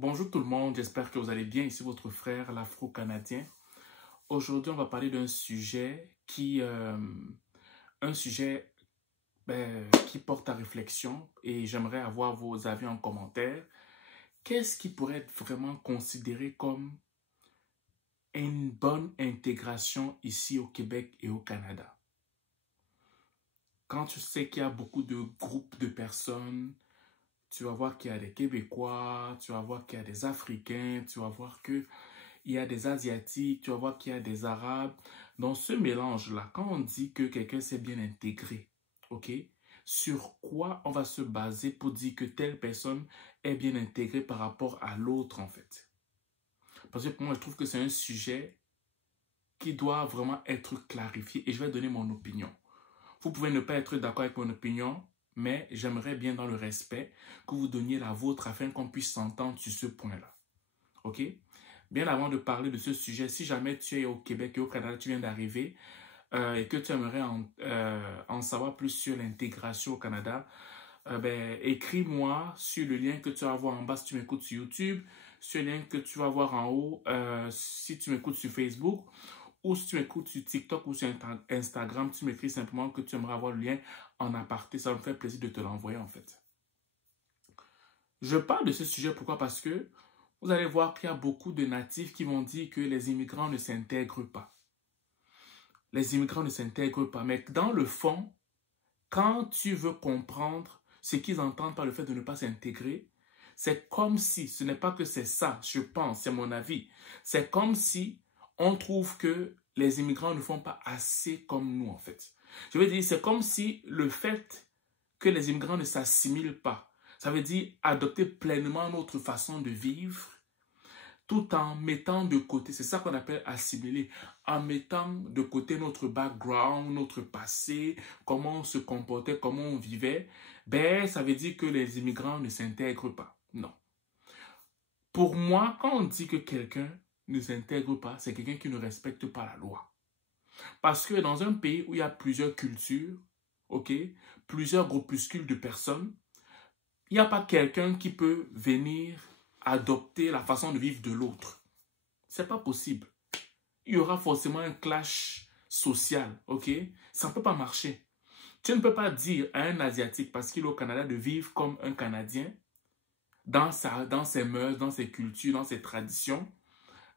Bonjour tout le monde, j'espère que vous allez bien. Ici votre frère, l'Afro-Canadien. Aujourd'hui, on va parler d'un sujet qui porte à réflexion et j'aimerais avoir vos avis en commentaire. Qu'est-ce qui pourrait être vraiment considéré comme une bonne intégration ici au Québec et au Canada? Quand tu sais qu'il y a beaucoup de groupes de personnes, tu vas voir qu'il y a des Québécois, tu vas voir qu'il y a des Africains, tu vas voir qu'il y a des Asiatiques, tu vas voir qu'il y a des Arabes. Dans ce mélange-là, quand on dit que quelqu'un s'est bien intégré, ok, sur quoi on va se baser pour dire que telle personne est bien intégrée par rapport à l'autre en fait? Parce que pour moi, je trouve que c'est un sujet qui doit vraiment être clarifié et je vais donner mon opinion. Vous pouvez ne pas être d'accord avec mon opinion, mais j'aimerais bien dans le respect que vous donniez la vôtre afin qu'on puisse s'entendre sur ce point-là. Ok? Bien avant de parler de ce sujet, si jamais tu es au Québec et au Canada, tu viens d'arriver et que tu aimerais en savoir plus sur l'intégration au Canada, écris-moi sur le lien que tu vas voir en bas si tu m'écoutes sur YouTube, sur le lien que tu vas voir en haut si tu m'écoutes sur Facebook, ou si tu m'écoutes sur TikTok ou sur Instagram, tu m'écris simplement que tu aimerais avoir le lien en aparté. Ça me fait plaisir de te l'envoyer en fait. Je parle de ce sujet, pourquoi? Parce que vous allez voir qu'il y a beaucoup de natifs qui vont dire que les immigrants ne s'intègrent pas. Les immigrants ne s'intègrent pas. Mais dans le fond, quand tu veux comprendre ce qu'ils entendent par le fait de ne pas s'intégrer, c'est comme si, ce n'est pas que c'est ça, je pense, c'est mon avis, c'est comme si on trouve que les immigrants ne font pas assez comme nous, en fait. Je veux dire, c'est comme si le fait que les immigrants ne s'assimilent pas, ça veut dire adopter pleinement notre façon de vivre, tout en mettant de côté, c'est ça qu'on appelle assimiler, en mettant de côté notre background, notre passé, comment on se comportait, comment on vivait, ça veut dire que les immigrants ne s'intègrent pas. Non. Pour moi, quand on dit que quelqu'un ne s'intègre pas, c'est quelqu'un qui ne respecte pas la loi. Parce que dans un pays où il y a plusieurs cultures, ok, plusieurs groupuscules de personnes, il n'y a pas quelqu'un qui peut venir adopter la façon de vivre de l'autre. C'est pas possible. Il y aura forcément un clash social, ok? Ça ne peut pas marcher. Tu ne peux pas dire à un Asiatique, parce qu'il est au Canada, de vivre comme un Canadien, dans ses mœurs, dans ses cultures, dans ses traditions,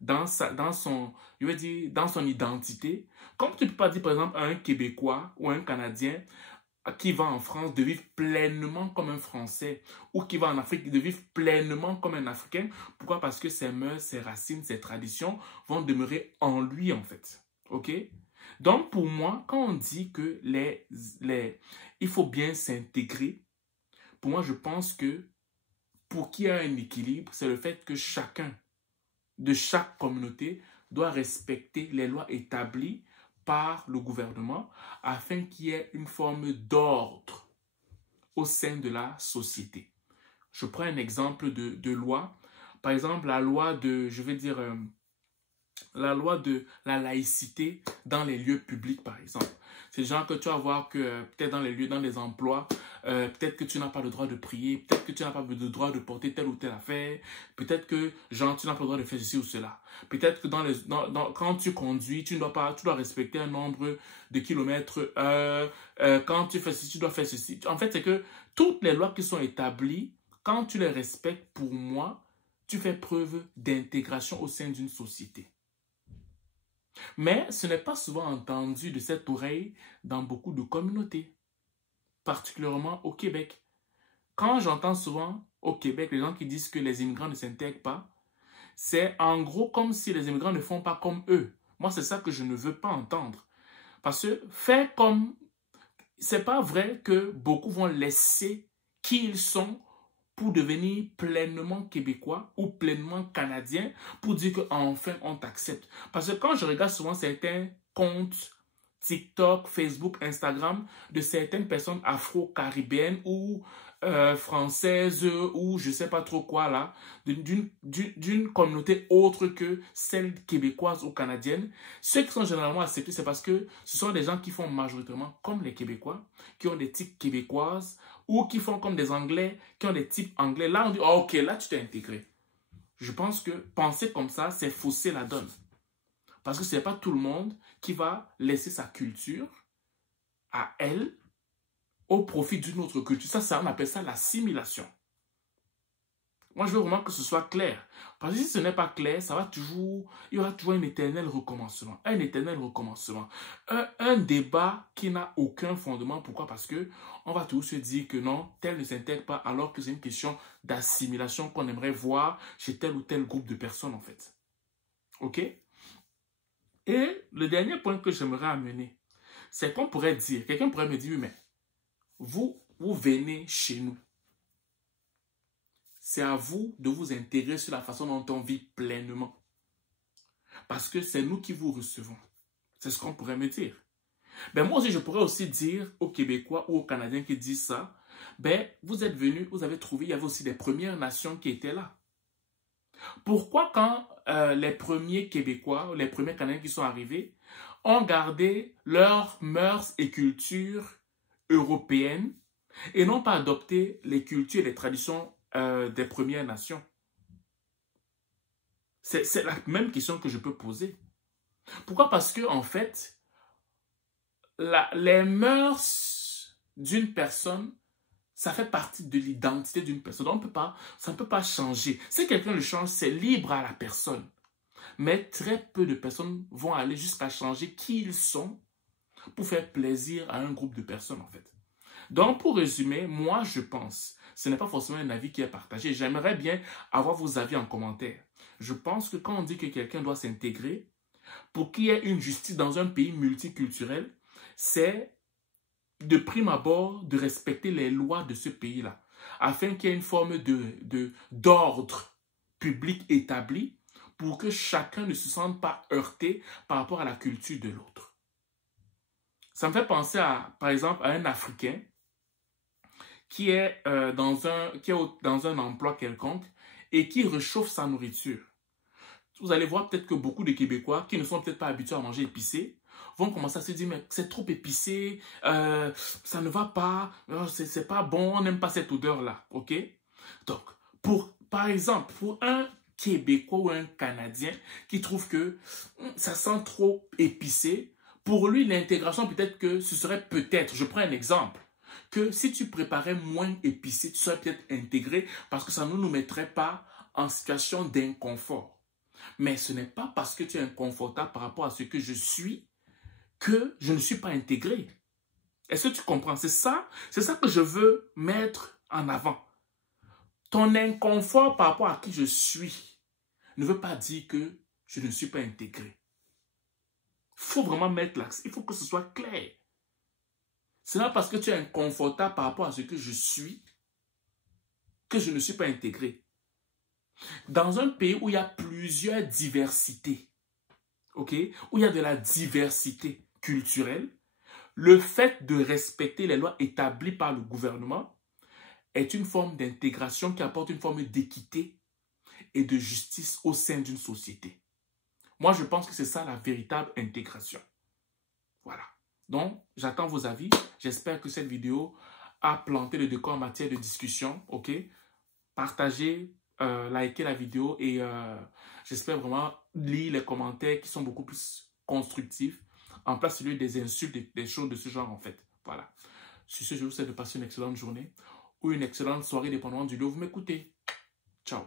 dans son identité. Comme tu ne peux pas dire, par exemple, à un Québécois ou à un Canadien qui va en France de vivre pleinement comme un Français ou qui va en Afrique de vivre pleinement comme un Africain. Pourquoi? Parce que ses mœurs, ses racines, ses traditions vont demeurer en lui, en fait. OK? Donc, pour moi, quand on dit que il faut bien s'intégrer, pour moi, je pense que pour qu'il y ait un équilibre, c'est le fait que chacun de chaque communauté doit respecter les lois établies par le gouvernement afin qu'il y ait une forme d'ordre au sein de la société. Je prends un exemple de loi. Par exemple, la loi de, la loi de la laïcité dans les lieux publics, par exemple. C'est genre que tu vas voir que peut-être dans les lieux, dans les emplois, peut-être que tu n'as pas le droit de prier, peut-être que tu n'as pas le droit de porter telle ou telle affaire, peut-être que genre tu n'as pas le droit de faire ceci ou cela. Peut-être que quand tu conduis, tu dois respecter un nombre de kilomètres heure. Quand tu fais ceci, tu dois faire ceci. En fait, c'est que toutes les lois qui sont établies, quand tu les respectes, pour moi, tu fais preuve d'intégration au sein d'une société. Mais ce n'est pas souvent entendu de cette oreille dans beaucoup de communautés, particulièrement au Québec. Quand j'entends souvent au Québec les gens qui disent que les immigrants ne s'intègrent pas, c'est en gros comme si les immigrants ne font pas comme eux. Moi, c'est ça que je ne veux pas entendre. Parce que faire comme... C'est pas vrai que beaucoup vont laisser qui ils sont pour devenir pleinement québécois ou pleinement canadien pour dire qu'enfin on t'accepte. Parce que quand je regarde souvent certains comptes TikTok, Facebook, Instagram de certaines personnes afro-caribéennes ou françaises ou je sais pas trop quoi là, d'une communauté autre que celle québécoise ou canadienne, ceux qui sont généralement acceptés, c'est parce que ce sont des gens qui font majoritairement comme les Québécois, qui ont des types québécoises, ou qui font comme des Anglais, qui ont des types anglais. Là, on dit, oh, ok, là, tu t'es intégré. je pense que penser comme ça, c'est fausser la donne. Parce que ce n'est pas tout le monde qui va laisser sa culture à elle au profit d'une autre culture. Ça, on appelle ça l'assimilation. Moi, je veux vraiment que ce soit clair. Parce que si ce n'est pas clair, il y aura toujours un éternel recommencement. Un éternel recommencement. Un débat qui n'a aucun fondement. Pourquoi? Parce que on va toujours se dire que non, tel ne s'intègre pas, alors que c'est une question d'assimilation qu'on aimerait voir chez tel ou tel groupe de personnes, en fait. OK? Et le dernier point que j'aimerais amener, c'est qu'on pourrait dire, quelqu'un pourrait me dire, oui, mais vous venez chez nous. C'est à vous de vous intégrer sur la façon dont on vit pleinement. Parce que c'est nous qui vous recevons. C'est ce qu'on pourrait me dire. Ben moi aussi, je pourrais aussi dire aux Québécois ou aux Canadiens qui disent ça, ben vous êtes venus, vous avez trouvé, il y avait aussi des Premières Nations qui étaient là. Pourquoi quand les premiers Québécois ou les premiers Canadiens qui sont arrivés ont gardé leurs mœurs et cultures européennes et n'ont pas adopté les cultures et les traditions des Premières Nations? C'est la même question que je peux poser. Pourquoi? Parce que, en fait, les mœurs d'une personne, ça fait partie de l'identité d'une personne. Ça ne peut pas changer. Si quelqu'un le change, c'est libre à la personne. Mais très peu de personnes vont aller jusqu'à changer qui ils sont pour faire plaisir à un groupe de personnes, en fait. Donc, pour résumer, moi, je pense, ce n'est pas forcément un avis qui est partagé. J'aimerais bien avoir vos avis en commentaire. Je pense que quand on dit que quelqu'un doit s'intégrer, pour qu'il y ait une justice dans un pays multiculturel, c'est de prime abord de respecter les lois de ce pays-là, afin qu'il y ait une forme d'ordre public établi pour que chacun ne se sente pas heurté par rapport à la culture de l'autre. Ça me fait penser, par exemple, à un Africain qui est dans un emploi quelconque et qui réchauffe sa nourriture. Vous allez voir peut-être que beaucoup de Québécois qui ne sont peut-être pas habitués à manger épicé vont commencer à se dire, mais c'est trop épicé, ça ne va pas, c'est pas bon, on n'aime pas cette odeur-là, ok? Donc, par exemple, pour un Québécois ou un Canadien qui trouve que ça sent trop épicé, pour lui, l'intégration, peut-être que ce serait je prends un exemple, que si tu préparais moins épicé, tu serais peut-être intégré parce que ça ne nous mettrait pas en situation d'inconfort. Mais ce n'est pas parce que tu es inconfortable par rapport à ce que je suis que je ne suis pas intégré. Est-ce que tu comprends? C'est ça que je veux mettre en avant. Ton inconfort par rapport à qui je suis ne veut pas dire que je ne suis pas intégré. Il faut vraiment mettre l'accent. Il faut que ce soit clair. Ce n'est pas parce que tu es inconfortable par rapport à ce que je suis que je ne suis pas intégré. Dans un pays où il y a plusieurs diversités, ok, où il y a de la diversité culturelle, le fait de respecter les lois établies par le gouvernement est une forme d'intégration qui apporte une forme d'équité et de justice au sein d'une société. Moi, je pense que c'est ça la véritable intégration. Voilà. Donc, j'attends vos avis. J'espère que cette vidéo a planté le décor en matière de discussion. Ok? Partagez, likez la vidéo et j'espère vraiment lire les commentaires qui sont beaucoup plus constructifs. En place celui des insultes, des choses de ce genre en fait. Voilà. Sur ce, je vous souhaite de passer une excellente journée ou une excellente soirée dépendamment du lieu où vous m'écoutez. Ciao.